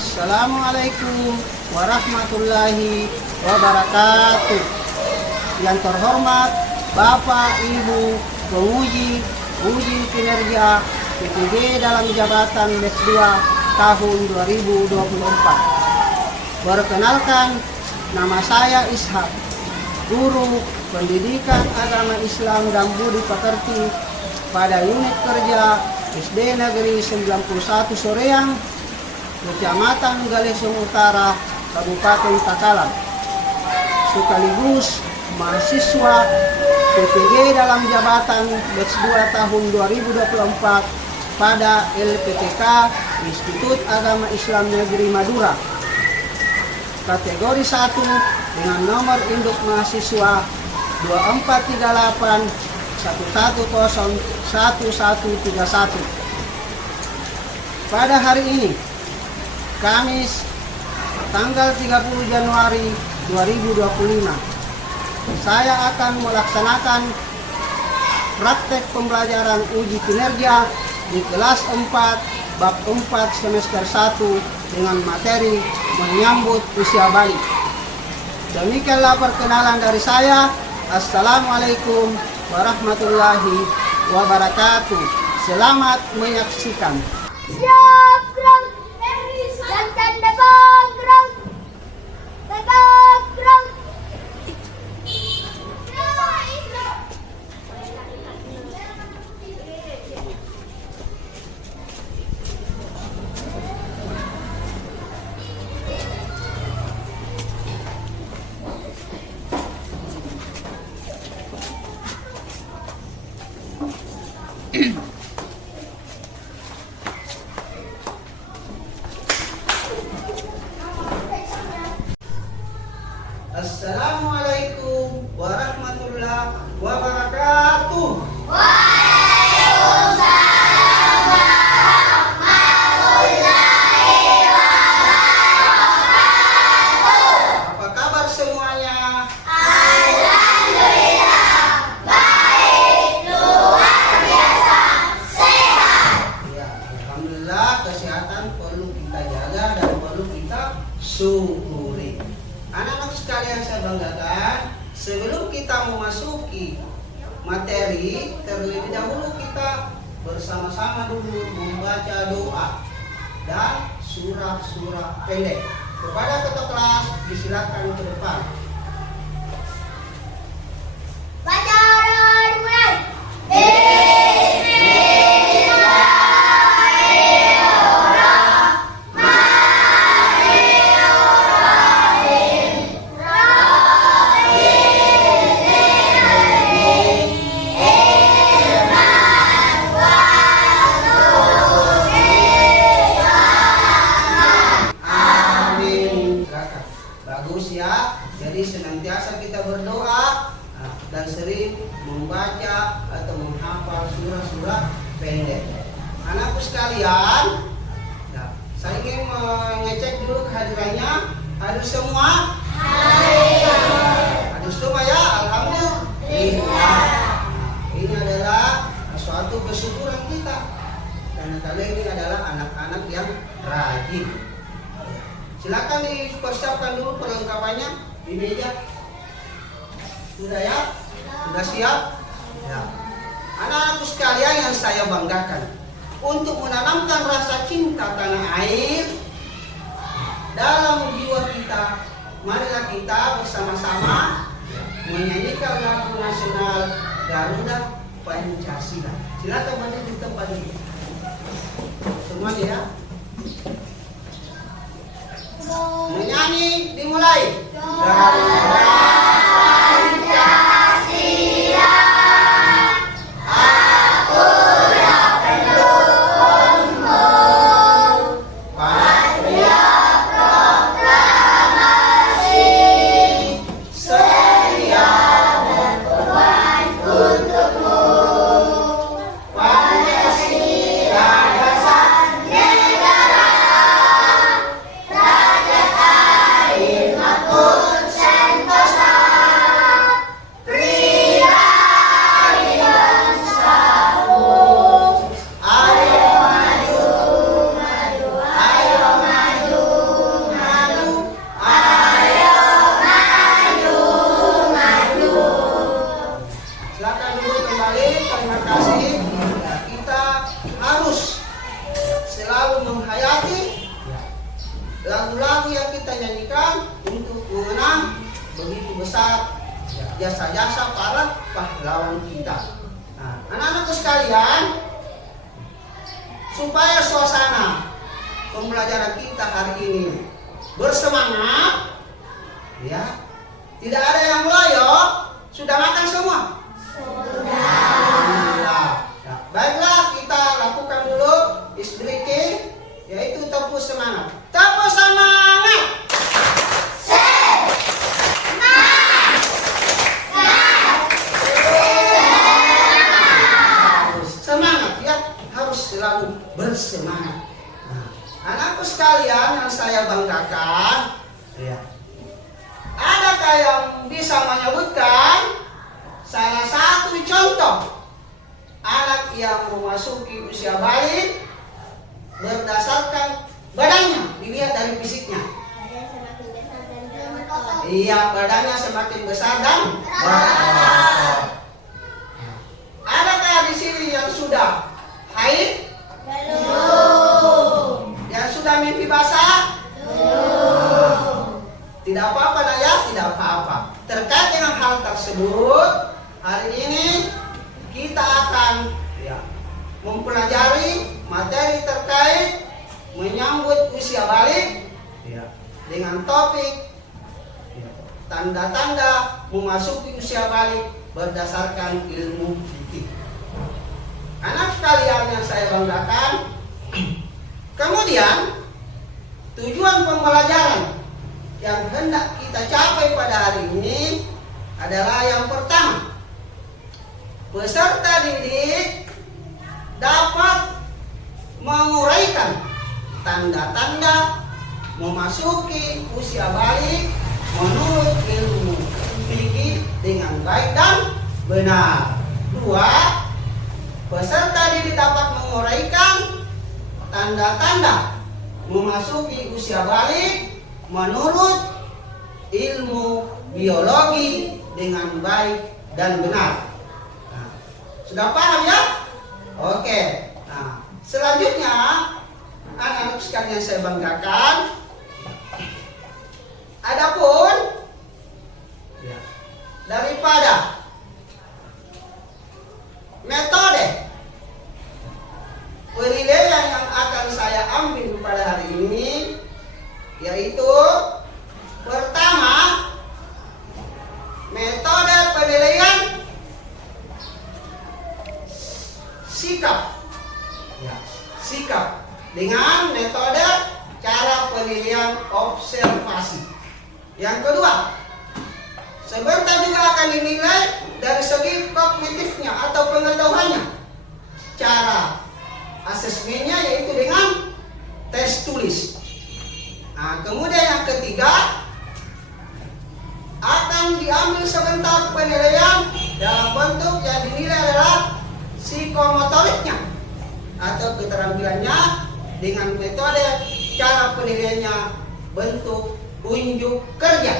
Assalamualaikum warahmatullahi wabarakatuh. Yang terhormat Bapak Ibu penguji uji kinerja PTG dalam jabatan batch 2 tahun 2024. Perkenalkan, nama saya Ishak, guru pendidikan agama Islam dan budi pekerti pada unit kerja SD Negeri 91 Soreang, Kecamatan Galesung Utara, Kabupaten Takalar, sekaligus mahasiswa PTG dalam jabatan batch 2 tahun 2024 pada LPTK Institut Agama Islam Negeri Madura, kategori 1 dengan nomor induk mahasiswa 2438 1101131. Pada hari ini, Kamis, tanggal 30 Januari 2025, saya akan melaksanakan praktek pembelajaran uji kinerja di kelas 4, bab 4 semester 1 dengan materi menyambut usia balik. Demikianlah perkenalan dari saya. Assalamualaikum warahmatullahi wabarakatuh. Selamat menyaksikan. Siap, gerak. Dan tanda bang, gerak. Tegak, gerak. Assalamualaikum warahmatullahi wabarakatuh. Waalaikumsalam warahmatullahi wabarakatuh. Apa kabar semuanya? Alhamdulillah, baik, luar biasa, sehat. Ya, alhamdulillah, kesehatan perlu kita jaga dan perlu kita syukuri. Anak-anak sekalian saya banggakan, sebelum kita memasuki materi, terlebih dahulu kita bersama-sama dulu membaca doa dan surah-surah pendek. Kepada ketua kelas, disilakan ke depan. Baca doa dimulai. Bagus ya, jadi senantiasa kita berdoa dan sering membaca atau menghafal surah-surah pendek. Anakku sekalian, ya, saya ingin mengecek dulu kehadirannya. Hadir semua? Hadir semua ya. di meja. Sudah ya? Sudah siap? Ya. Anak-anakku sekalian yang saya banggakan, untuk menanamkan rasa cinta tanah air dalam jiwa kita, marilah kita bersama-sama menyanyikan lagu nasional Garuda Pancasila. Silakan berdiri di tempat ini. Semuanya ya. Menyanyi dimulai. Garuda Pancasila, aku pendukungmu. Patria proklamasi, setia berkorban untukmu. Pancasila dasar negara, rakyat air makmur sentosa, pribadi bangsaku. Ayo maju, maju, ayo maju, maju, ayo maju, maju. Silakan dulu kembali. Terima kasih. Ya, kita harus selalu menghayati lagu-lagu yang kita nyanyikan untuk mengenang begitu besar jasa-jasa para pahlawan kita. Nah, anak-anakku sekalian, supaya suasana pembelajaran kita hari ini bersemangat, ya, tidak ada yang loyo. Sudah makan semua? Alhamdulillah. Ya, baiklah, kita lakukan dulu is breaking, yaitu tepuk semangat. Tepuk semangat. Harus semangat ya, harus selalu bersemangat. Nah, anakku sekalian yang saya banggakan, ya. Adakah yang bisa menyebutkan salah satu contoh anak yang memasuki usia balik berdasarkan badannya, dilihat dari fisiknya? Iya, badannya semakin besar dan berotot. Adakah di sini yang sudah haid? Belum. Yang sudah mimpi basah? Belum. Tidak apa-apa Naya, tidak apa-apa. Terkait dengan hal tersebut, hari ini kita akan mempelajari materi terkait menyambut usia balik dengan topik tanda-tanda memasuki usia balik berdasarkan ilmu fikih. Anak sekalian yang saya banggakan, kemudian tujuan pembelajaran yang hendak kita capai pada hari ini adalah yang pertama, peserta didik dapat menguraikan tanda-tanda memasuki usia balik menurut ilmu fikih dengan baik dan benar. Dua, peserta didik dapat menguraikan tanda-tanda memasuki usia balik menurut ilmu biologi dengan baik dan benar. Nah, sudah paham ya? Oke. Nah, selanjutnya anak-anak sekalian saya banggakan, adapun daripada metode penilaian yang akan saya ambil pada hari ini, yaitu pertama, metode penilaian sikap, sikap dengan metode cara penilaian observasi. Yang kedua, sebentar juga akan dinilai dari segi kognitifnya atau pengetahuannya, cara asesmennya yaitu dengan tes tulis. Nah, kemudian yang ketiga, akan diambil sebentar penilaian dalam bentuk yang dinilai adalah psikomotoriknya atau keterampilannya dengan metode cara penilaiannya bentuk unjuk kerja.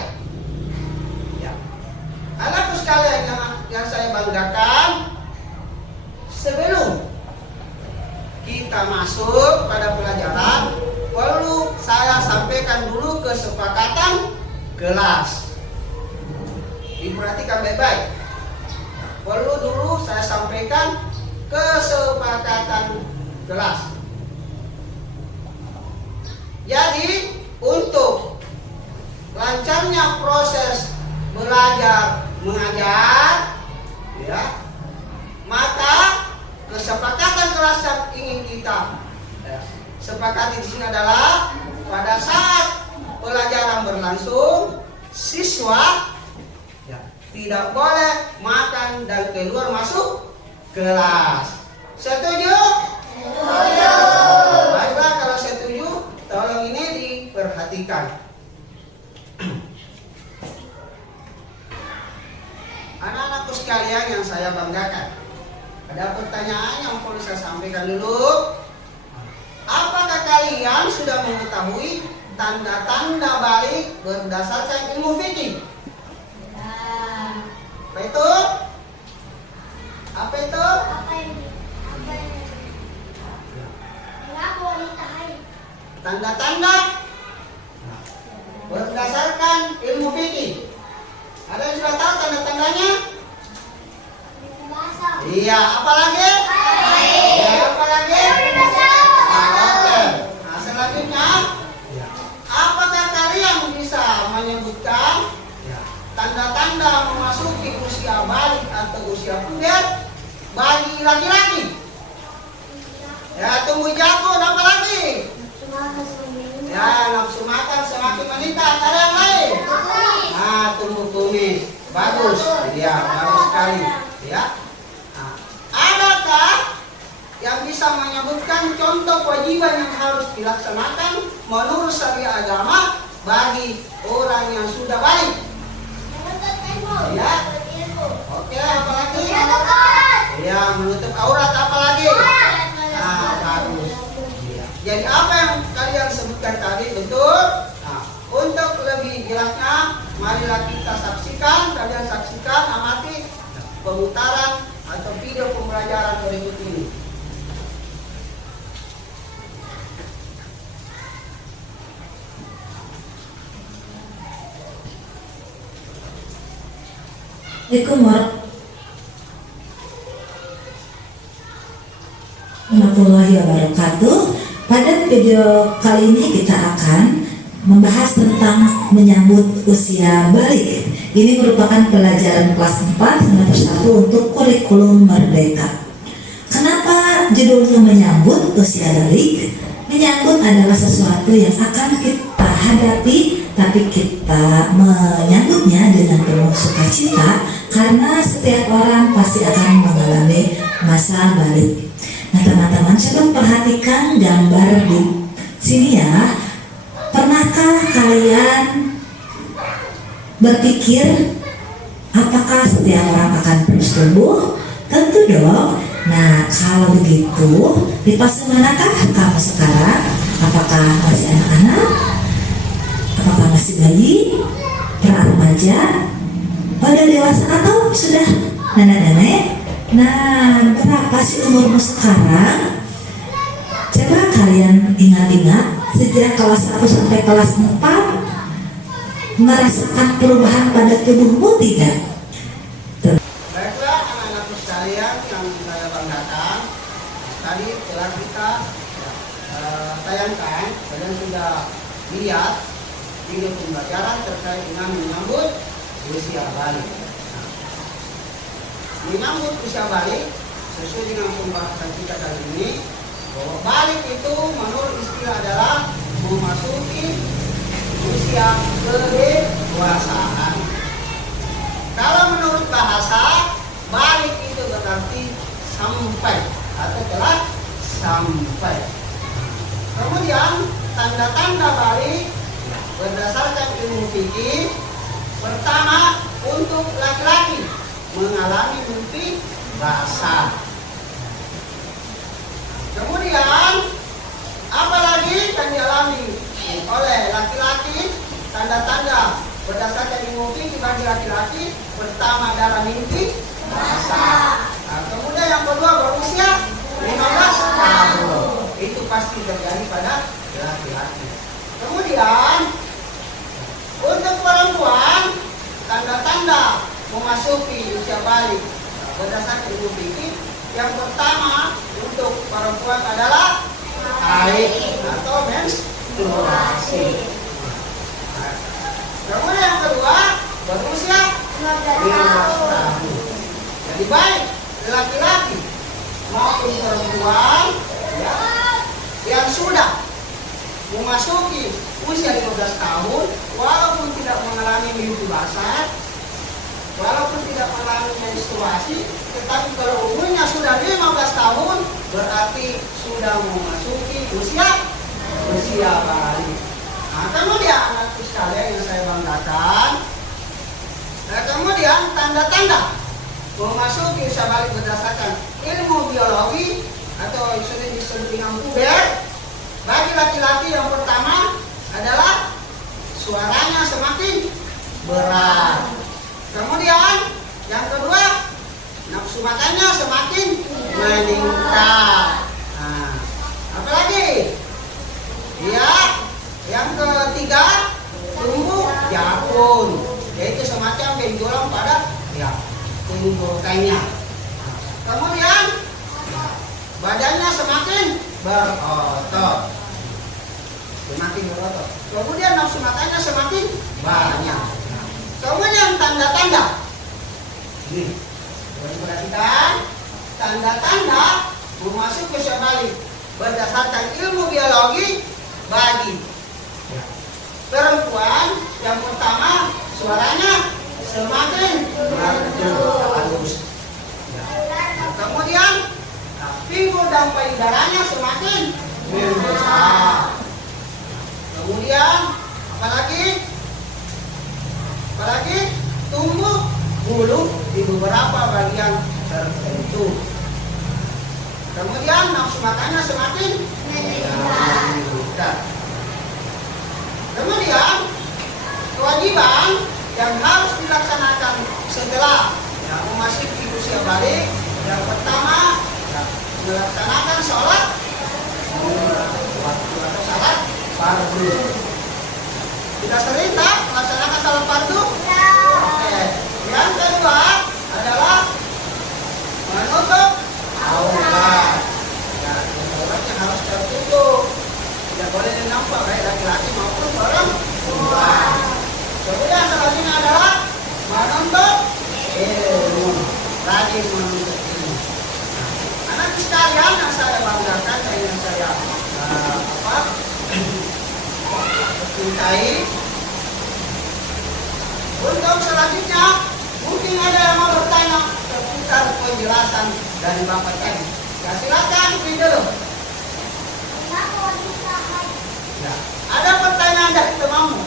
banggakan, sebelum kita masuk pada pelajaran, perlu saya sampaikan dulu kesepakatan kelas. Diperhatikan baik-baik. Perlu dulu saya sampaikan kesepakatan kelas. Jadi untuk lancarnya proses belajar mengajar, ya, maka kesepakatan kelas yang ingin kita sepakati di sini adalah pada saat pelajaran berlangsung, siswa tidak boleh makan dan keluar masuk kelas. Setuju? Setuju. Baiklah, kalau setuju, tolong ini diperhatikan. Anak-anakku sekalian yang saya banggakan, ada pertanyaan yang perlu saya sampaikan dulu. Apakah kalian sudah mengetahui tanda-tanda balik berdasarkan ilmu fikih? Apa itu? Apa itu? Tanda-tanda berdasarkan ilmu fikih. Ada yang sudah tahu tanda-tandanya? Iya, apa lagi? Ya, apa lagi? Oke. Nah, selanjutnya, apakah kalian bisa menyebutkan tanda-tanda memasuki usia balik atau usia puber bagi laki-laki? Ya, tunggu jago, apa lagi? Ya, nafsu makan semakin meningkat. Ada yang lain? Nah, tumbuh kumis. Bagus. Ya, bagus sekali. Ya. Nah, adakah yang bisa menyebutkan contoh kewajiban yang harus dilaksanakan menurut syariat agama bagi orang yang sudah balik? Ya. Oke, apa lagi? Ya, menutup aurat, apa lagi? Nah, bagus. Ya. Jadi apa yang kalian sebutkan tadi betul? Nah, untuk lebih jelasnya, marilah kita saksikan, kalian saksikan, amati pemutaran atau video pembelajaran berikut ini. Assalamualaikum warahmatullahi wabarakatuh. Pada video kali ini kita akan membahas tentang menyambut usia balik. Ini merupakan pelajaran kelas 4 semester 1 untuk kurikulum merdeka. Kenapa judulnya menyambut usia balik? Menyambut adalah sesuatu yang akan kita hadapi, tapi kita menyambutnya dengan penuh sukacita karena setiap orang pasti akan mengalami masa balik. Nah, teman-teman, coba perhatikan gambar di sini ya. Pernahkah kalian berpikir apakah setiap orang akan terus tumbuh? Tentu dong. Nah, kalau begitu, di fase manakah kamu sekarang? Apakah masih anak-anak? Apakah masih bayi? Pra-remaja? Udah dewasa atau sudah nenek-nenek? Nah, berapa sih umurmu sekarang? Coba kalian ingat-ingat sejak kelas 1 sampai kelas 4 merasakan perubahan pada tubuhmu tidak? Baiklah, anak-anakku sekalian yang saya banggakan, tadi telah kita tayangkan, kalian sudah lihat video pembelajaran terkait dengan menyambut usia balik. Menyambut usia balik sesuai dengan pembahasan kita kali ini, bahwa balik itu menurut istilah adalah memasuki usia kedewasaan. Kalau menurut bahasa, balik itu berarti sampai atau telah sampai. Kemudian tanda-tanda balik berdasarkan ilmu fikih, pertama untuk laki-laki mengalami mimpi basah. Kemudian apalagi yang dialami oleh laki-laki, tanda-tanda berdasarkan ilmu fikih bagi laki-laki, pertama darah mimpi basah. dewasa. Nah, kemudian yang kedua berusia 15 tahun. Itu pasti terjadi pada laki-laki. Kemudian untuk perempuan, tanda-tanda memasuki usia balik berdasarkan ilmu fikih, yang pertama untuk perempuan adalah haid atau menstruasi. Nah, kemudian yang kedua berusia 15 tahun. Jadi baik laki-laki maupun perempuan ya, yang sudah memasuki usia 15 tahun walaupun tidak mengalami mimpi basah, walaupun tidak mengalami menstruasi, tetapi kalau umurnya sudah 15 tahun berarti sudah memasuki usia balik. Nah, kemudian anak sekalian yang saya banggakan, kemudian tanda-tanda memasuki usia balik berdasarkan ilmu biologi atau yang sering disebut dengan puber. Bagi laki-laki yang pertama adalah suaranya semakin berat. Kemudian yang kedua nafsu makannya semakin meningkat. Nah, apalagi? Ya, yang ketiga tumbuh jakun, yaitu semacam benjolan pada ya tenggorokannya. Kemudian badannya semakin berotot, kemudian nafsu makannya semakin banyak. Kemudian tanda-tanda ini, perhatikan tanda-tanda memasuki usia balik berdasarkan ilmu biologi. Bagi perempuan yang pertama suaranya semakin halus. Kemudian pinggul dan payudaranya semakin membesar. Kemudian apalagi tumbuh bulu di beberapa bagian tertentu. Kemudian nafsu makannya semakin meningkat. Kemudian kewajiban yang harus dilaksanakan setelah memasuki usia balik, yang pertama melaksanakan sholat waktu atau sholat fardu. Tidak sering tak melaksanakan sholat fardu? Oke. Yang kedua adalah menutup aurat. Ya, auratnya harus tertutup. Tidak boleh nampak baik laki-laki maupun perempuan. Kemudian selanjutnya adalah menuntut ilmu. Rajin menuntut ilmu. Anak sekalian yang saya banggakan dan yang saya cintai. Untuk selanjutnya mungkin ada yang mau bertanya seputar penjelasan dari Bapak tadi. Ya silakan dulu. Ya, ada pertanyaan dari temanmu.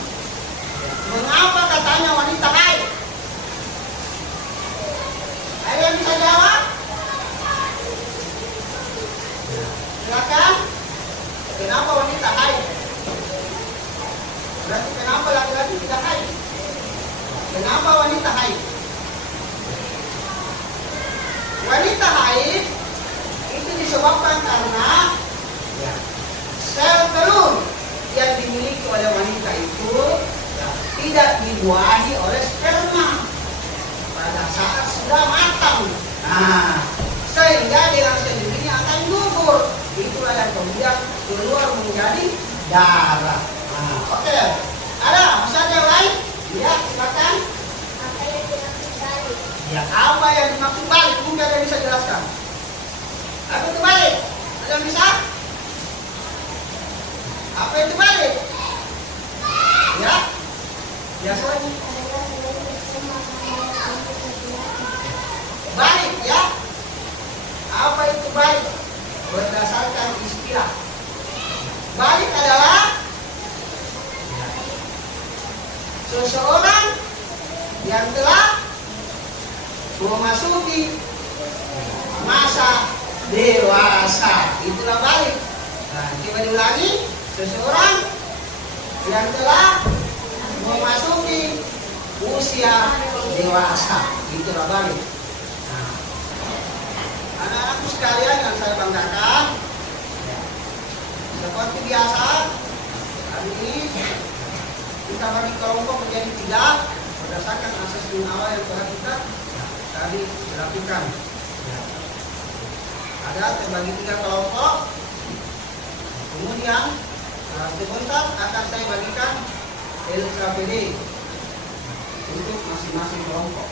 Mengapa katanya wanita haid? Ada yang bisa jawab? Silakan. Kenapa wanita haid? Berarti kenapa laki-laki tidak haid? Kenapa wanita haid? Wanita haid itu disebabkan karena sel telur yang dimiliki oleh wanita itu tidak dibuahi oleh sperma pada saat sudah matang. Nah, sehingga dengan sendirinya akan gugur. Itulah yang kemudian keluar menjadi darah. Nah, oke. Ada masih ada yang lain? Ya, silakan. Ya, apa yang dimaksud balik? Mungkin ada yang bisa jelaskan. Apa itu balik? Ada yang bisa? Apa itu balik? Ya, biasa. Balik ya. Apa itu balik? Berdasarkan istilah. Balik adalah seseorang yang telah memasuki masa dewasa. Itulah balik. Nah, coba diulangi. Seseorang yang telah memasuki usia dewasa. Itulah balik. Nah, sekalian yang saya banggakan, ya, seperti biasa, hari ini kita bagi kelompok menjadi 3 berdasarkan asesmen awal yang telah kita tadi lakukan. Ya. Ada terbagi 3 kelompok. Kemudian sebentar akan saya bagikan LKPD untuk masing-masing kelompok.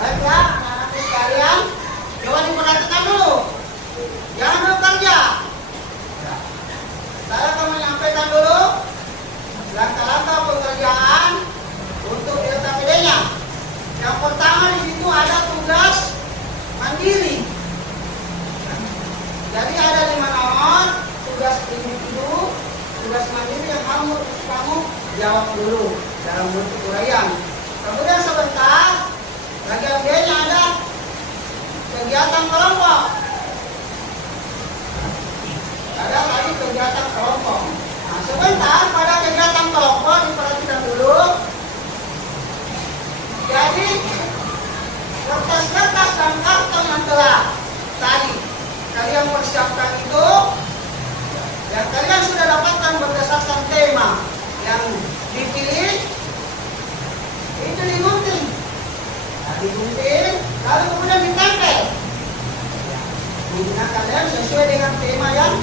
Baiklah, anak-anak sekalian, coba diperhatikan dulu. Jangan bekerja. Ya. Saya akan menyampaikan dulu langkah-langkah pekerjaan untuk LKPD-nya. Yang pertama di situ ada tugas mandiri. Jadi ada 5 nomor tugas individu, tugas mandiri yang harus kamu jawab dulu dalam bentuk uraian. Kemudian sebentar bagian B-nya ada kegiatan kelompok. Ada tadi kegiatan kelompok. Nah, sebentar pada kegiatan kelompok diperhatikan dulu. Jadi kertas-kertas dan karton yang telah tadi kalian persiapkan itu, yang kalian sudah dapatkan berdasarkan tema yang dipilih, itu digunting. Digunting, lalu kemudian ditempel. Nah, kalian sesuai dengan tema yang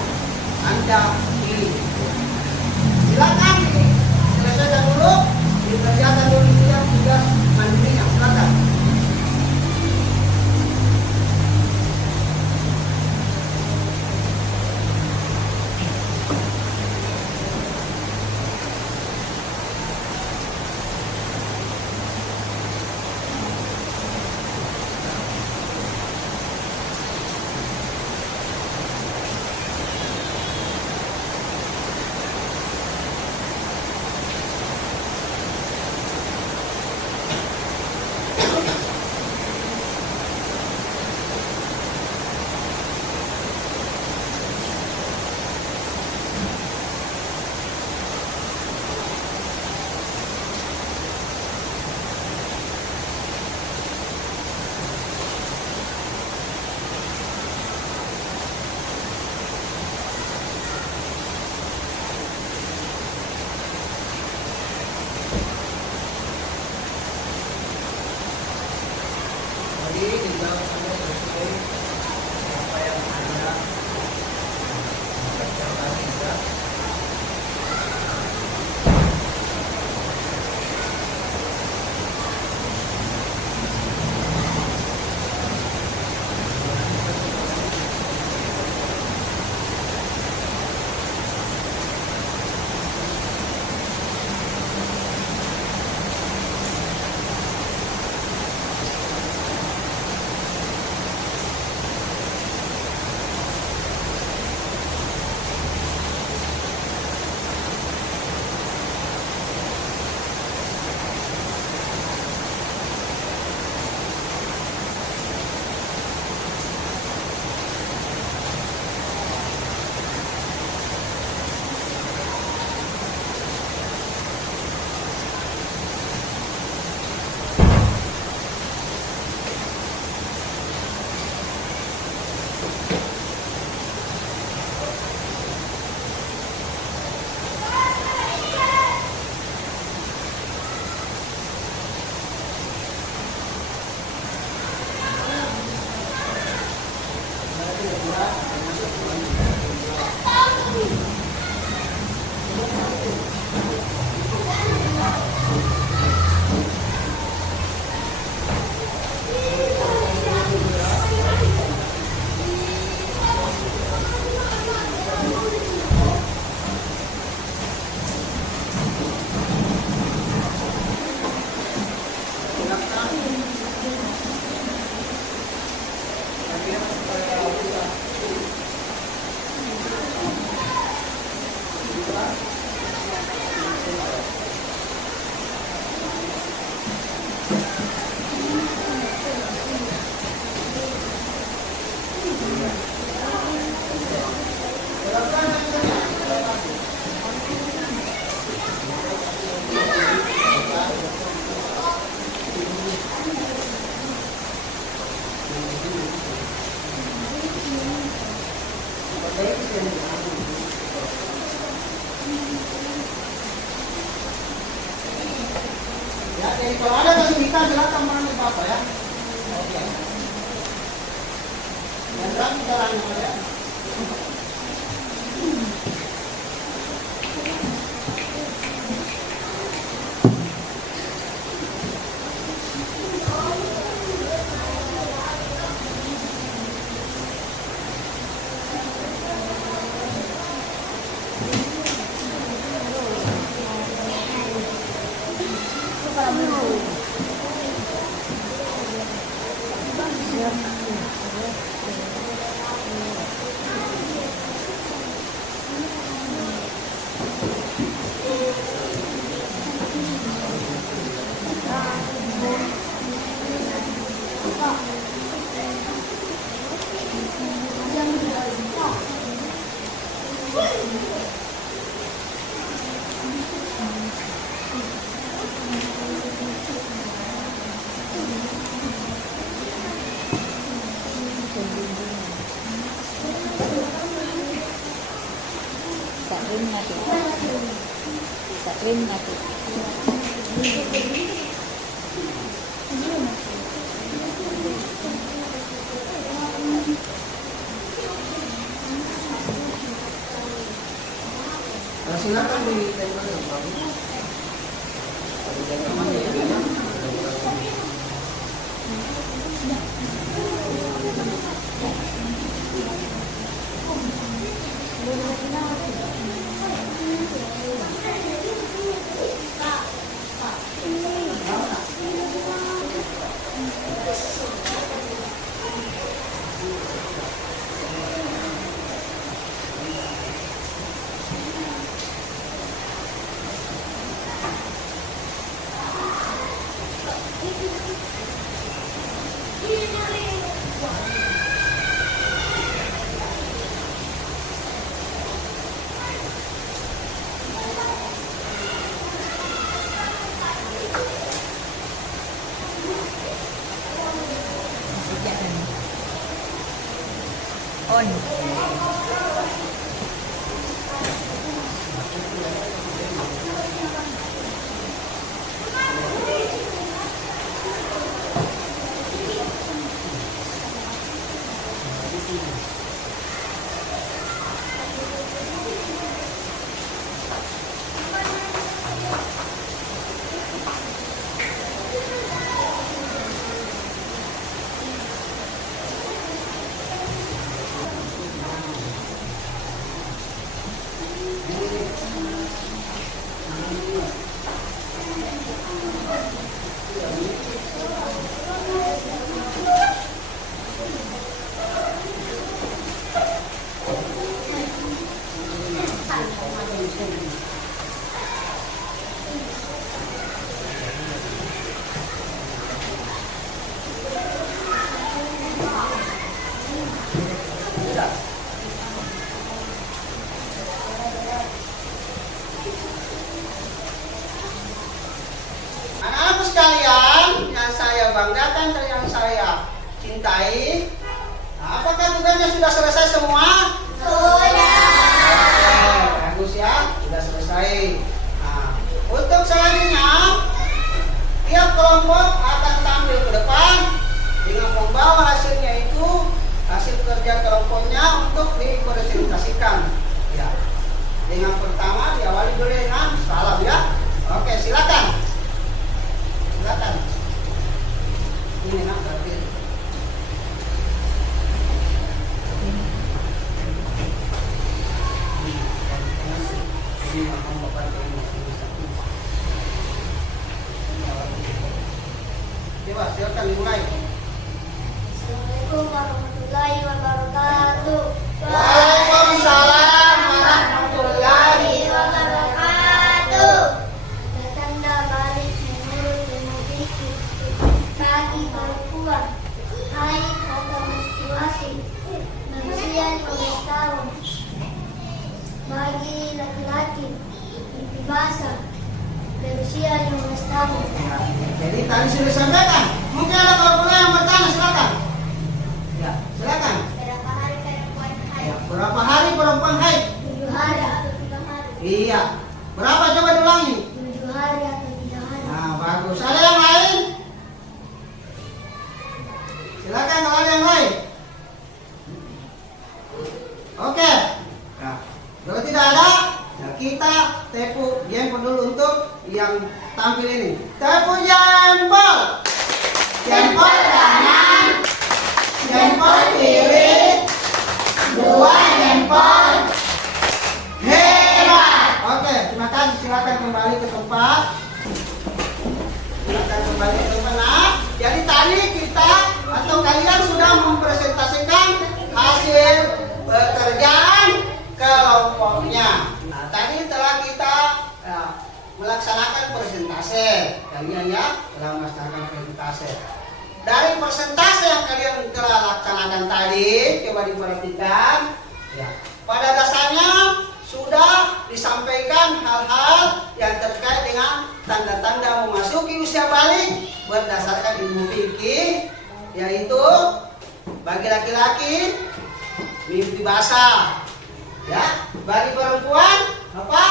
Anda pilih. Silakan selesaikan dulu, dikerjakan dulu yang tugas mandirinya. Silakan. Jadi kalau ada kesulitan silakan panggil Bapak ya. Oke. Dan rapi jalannya ya. Sakrim mati. Silakan di table yang bagus. On. Anak-anakku sekalian, yang saya banggakan dan yang saya cintai, apakah tugasnya sudah selesai semua? Sudah. Oke, bagus ya, sudah selesai. Nah, untuk selanjutnya, tiap kelompok akan tampil ke depan dengan membawa hasilnya itu, hasil kerja kelompoknya untuk dipresentasikan. Ya, dengan pertama diawali dulu dengan salam ya. Oke, silakan. Silakan. Ini nak berarti. Ini makan bapak ini. Coba silakan dimulai. Assalamualaikum warahmatullahi wabarakatuh. Waalaikumsalam warahmatullahi wabarakatuh. Tanda balik menurut demokrasi bagi perempuan. Hai kata menstruasi berusia 12 tahun. Bagi laki-laki dewasa berusia 15 tahun. Jadi tadi sudah disampaikan. Mungkin ada kalau yang bertanya silakan. Ya, silakan. Berapa hari perempuan haid? Ya, berapa hari perempuan haid? 7 hari atau 3 hari? Iya. Berapa coba diulangi? 7 hari atau 3 hari? Nah, bagus. Ada yang lain? Silakan kalau ada yang lain. Oke. Nah, kalau tidak ada, ya kita tepu jempol dulu untuk yang tampil ini. Tepu jempol. Jempol kanan, jempol kiri, 2 jempol. Hebat. Oke, terima kasih. Silakan kembali ke tempat. Silakan kembali ke tempat. Nah, jadi tadi kita atau kalian sudah mempresentasikan hasil pekerjaan kelompoknya. Nah, tadi telah kita melaksanakan presentase. Kalian ya telah melaksanakan presentase. Dari persentase yang kalian telah laksanakan tadi, coba diperhatikan. Ya, pada dasarnya sudah disampaikan hal-hal yang terkait dengan tanda-tanda memasuki usia balik berdasarkan ilmu fikih, yaitu bagi laki-laki mimpi basah, ya, bagi perempuan apa?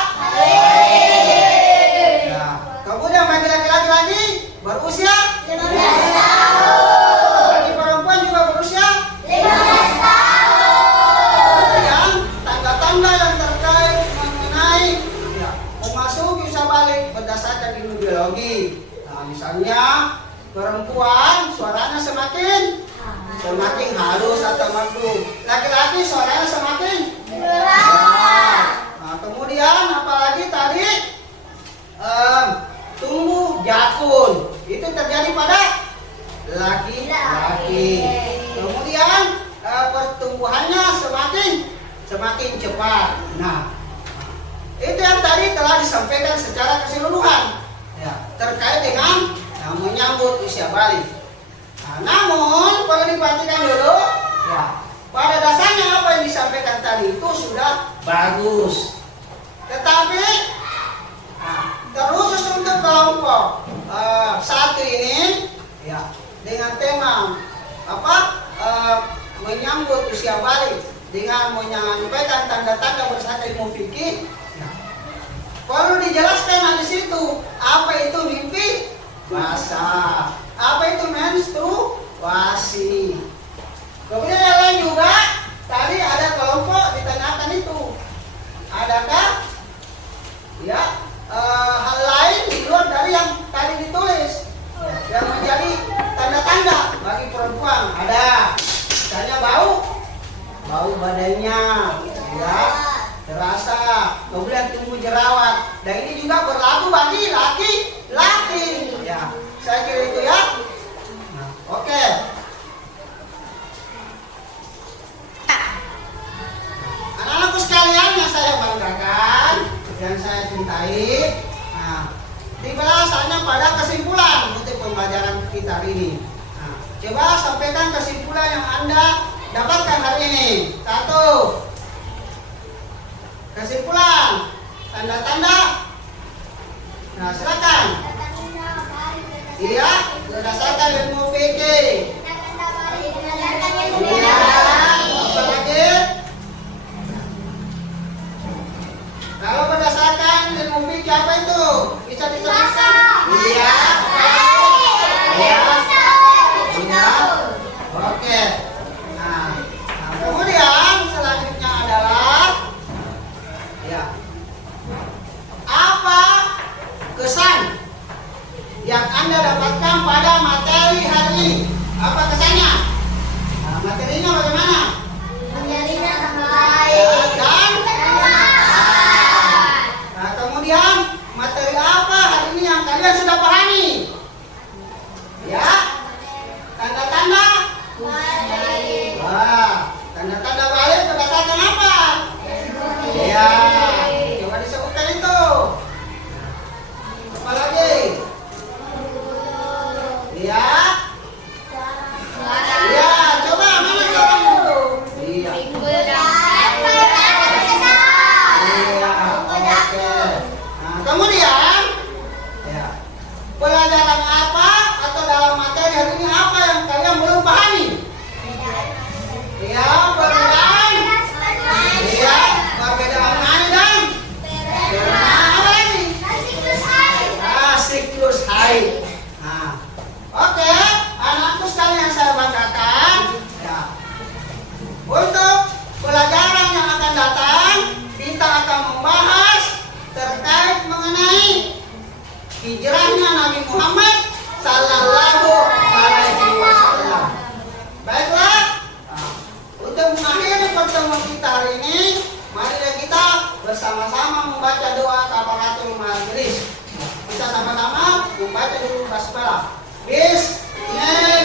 Ya. Kemudian bagi laki-laki lagi berusia 15 tahun. bagi perempuan juga berusia 15 tahun. Kemudian tanda-tanda yang terkait mengenai ya, memasuki usia balik berdasarkan ilmu biologi. Nah, misalnya perempuan suaranya semakin halus atau merdu. Laki-laki suaranya semakin keras. Nah, kemudian apalagi tadi tumbuh jakun. Itu terjadi pada laki-laki. Kemudian pertumbuhannya semakin cepat. Nah, itu yang tadi telah disampaikan secara keseluruhan ya, terkait dengan menyambut usia balik. Nah, namun perlu diperhatikan dulu ya, pada dasarnya apa yang disampaikan tadi itu sudah bagus, tetapi terkhusus untuk kelompok satu ini ya, dengan tema apa menyambut usia balik dengan menyampaikan tanda-tanda berdasarkan ilmu fikih ya, perlu dijelaskan di situ apa itu mimpi basah, apa itu menstruasi. Kemudian yang lain juga tadi ada kelompok ditanyakan itu, adakah ya hal lain di luar dari yang tadi ditulis yang menjadi tanda-tanda bagi perempuan? Ada, misalnya bau badannya ya terasa, kemudian tumbuh jerawat, dan ini juga berlaku bagi laki-laki ya. Saya kira itu ya. Nah, oke. Anak-anakku sekalian yang saya banggakan, yang saya cintai, nah, tibalah saatnya pada kesimpulan untuk pembelajaran kita hari ini. Nah, coba sampaikan kesimpulan yang Anda dapatkan hari ini. 1. Kesimpulan, tanda-tanda. Nah, silakan. Iya, berdasarkan ilmu fikih. Iya, apa lagi? Kalau berdasarkan ilmu fikih apa itu? Bisa disebutkan? Iya. Iya. Iya. Oke. Nah, kemudian selanjutnya adalah ya, apa kesan yang Anda dapatkan pada materi hari ini? Apa kesannya? Nah, materinya bagaimana? Materinya sangat baik. Dan nah, kemudian materi apa hari ini yang kalian sudah pahami? Ya, tanda-tanda Baik. wah, tanda-tanda balik berdasarkan apa? Ya, coba disebutkan itu. Apa lagi? Ya, ya, coba mana jawabannya itu? membaca doa kafaratul majelis. Kita sama-sama membaca dulu basmalah. Bismillah.